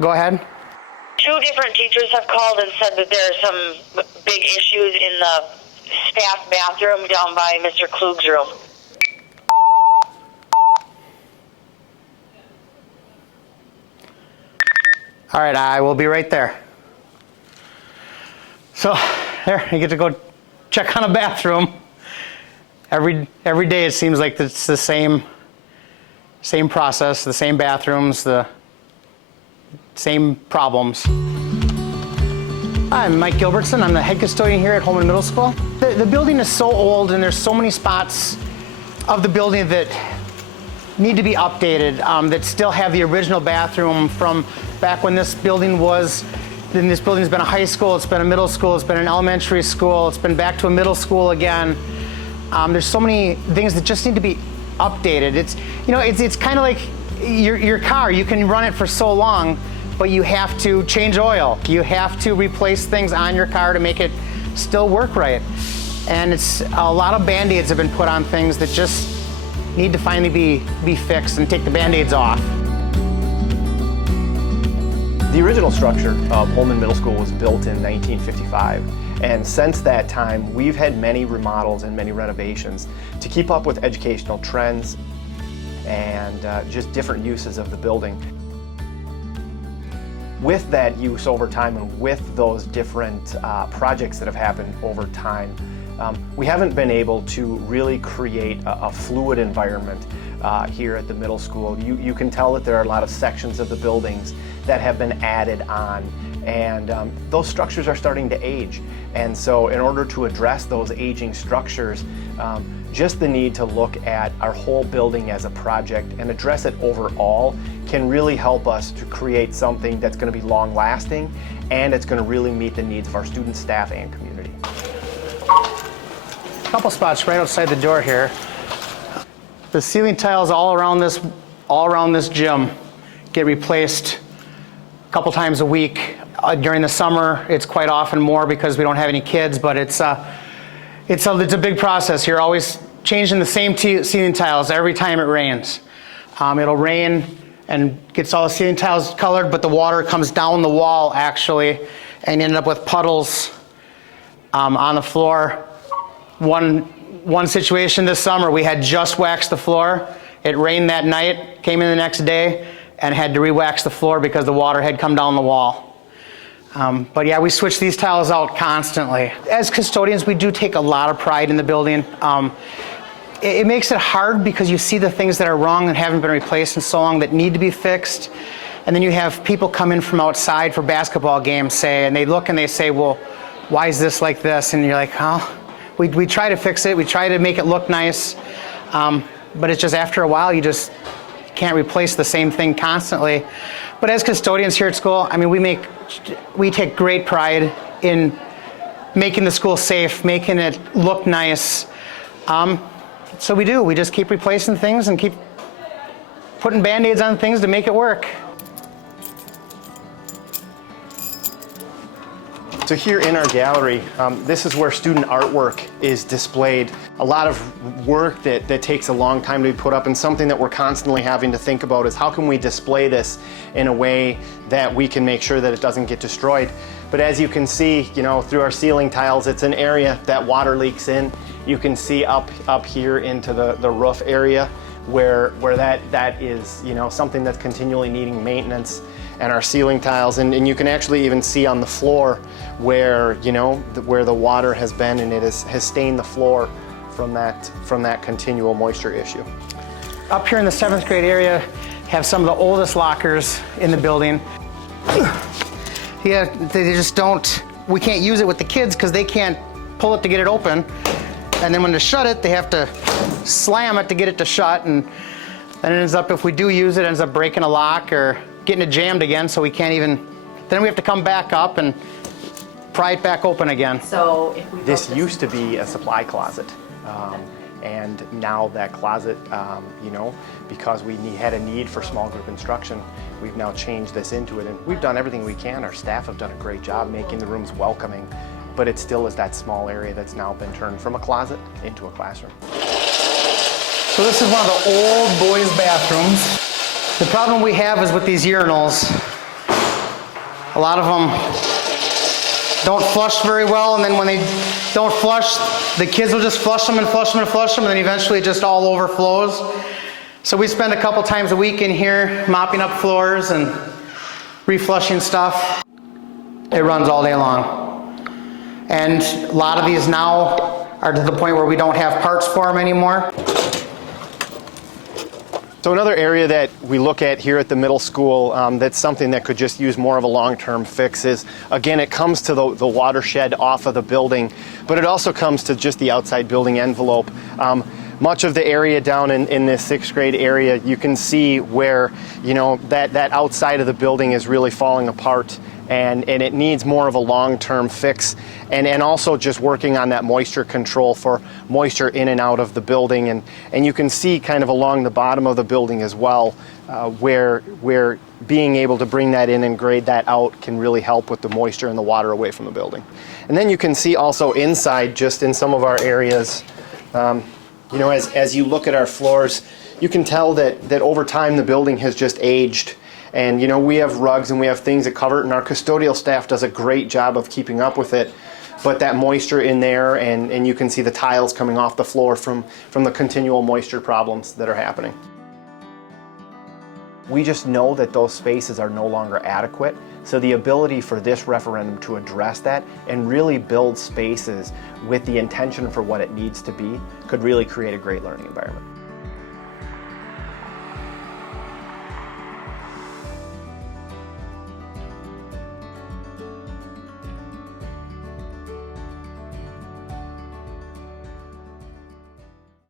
Go ahead. 2 different teachers have called and said that there are some big issues in the staff bathroom down by Mr. Klug's room. All right, I will be right there. So there, you get to go check on a bathroom. Every day it seems like it's the same process, the same bathrooms, the same problems. I'm Mike Gilbertson. I'm the head custodian here at Holmen Middle School. The building is so old and there's so many spots of the building that need to be updated, that still have the original bathroom from back when this building was. Then this building's been a high school, it's been a middle school, it's been an elementary school, it's been back to a middle school again. There's so many things that just need to be updated. It's kind of like your car. You can run it for so long, but you have to change oil. You have to replace things on your car to make it still work right. And it's a lot of Band-Aids have been put on things that just need to finally be fixed and take the Band-Aids off. The original structure of Holmen Middle School was built in 1955, and since that time we've had many remodels and many renovations to keep up with educational trends and just different uses of the building. With that use over time and with those different projects that have happened over time, we haven't been able to really create a fluid environment here at the middle school. You can tell that there are a lot of sections of the buildings that have been added on, and those structures are starting to age. And so in order to address those aging structures, just the need to look at our whole building as a project and address it overall can really help us to create something that's going to be long-lasting, and it's going to really meet the needs of our students, staff, and community. A couple spots right outside the door here. The ceiling tiles all around this gym get replaced a couple times a week. During the summer, it's quite often more because we don't have any kids, but it's a big process here. Always changing the same ceiling tiles every time it rains. It'll rain and gets all the ceiling tiles colored, but the water comes down the wall actually, and you end up with puddles on the floor. One situation this summer, we had just waxed the floor. It rained that night, came in the next day, and had to re-wax the floor because the water had come down the wall. But yeah, we switch these tiles out constantly. As custodians, we do take a lot of pride in the building. It makes it hard because you see the things that are wrong and haven't been replaced in so long that need to be fixed. And then you have people come in from outside for basketball games, and they look and they say, well, why is this like this? And you're like, oh, we try to fix it, we try to make it look nice, but it's just after a while you just can't replace the same thing constantly. But as custodians here at school, I mean, we take great pride in making the school safe, making it look nice. So we just keep replacing things and keep putting Band-Aids on things to make it work. So here in our gallery, this is where student artwork is displayed. A lot of work that takes a long time to be put up, and something that we're constantly having to think about is how can we display this in a way that we can make sure that it doesn't get destroyed. But as you can see, through our ceiling tiles, it's an area that water leaks in. You can see up here into the roof area where that is something that's continually needing maintenance. And our ceiling tiles, and you can actually even see on the floor where where the water has been, and it has stained the floor from that continual moisture issue. Up here in the 7th grade area, have some of the oldest lockers in the building. Yeah, they just don't. We can't use it with the kids because they can't pull it to get it open, and then when they shut it, they have to slam it to get it to shut, and then it ends up, if we do use it, ends up breaking a lock or getting it jammed again, so we can't even, then we have to come back up and pry it back open again. So if we this used to be a supply closet, and now that closet, because we had a need for small group instruction, we've now changed this into it, and we've done everything we can. Our staff have done a great job making the rooms welcoming, but it still is that small area that's now been turned from a closet into a classroom. So this is one of the old boys' bathrooms. The problem we have is with these urinals, a lot of them don't flush very well, and then when they don't flush, the kids will just flush them and flush them and flush them, and then eventually it just all overflows. So we spend a couple times a week in here mopping up floors and reflushing stuff. It runs all day long. And a lot of these now are to the point where we don't have parts for them anymore. So another area that we look at here at the middle school that's something that could just use more of a long-term fix is, again, it comes to the watershed off of the building, but it also comes to just the outside building envelope. Much of the area down in this sixth grade area, you can see where, you know, that outside of the building is really falling apart, and it needs more of a long-term fix, and also just working on that moisture control for moisture in and out of the building. And you can see kind of along the bottom of the building as well, where being able to bring that in and grade that out can really help with the moisture and the water away from the building. And then you can see also inside, just in some of our areas, you know, as you look at our floors, you can tell that over time the building has just aged. And, you know, we have rugs and we have things that cover it, and our custodial staff does a great job of keeping up with it. But that moisture in there, and you can see the tiles coming off the floor from the continual moisture problems that are happening. We just know that those spaces are no longer adequate. So the ability for this referendum to address that and really build spaces with the intention for what it needs to be could really create a great learning environment.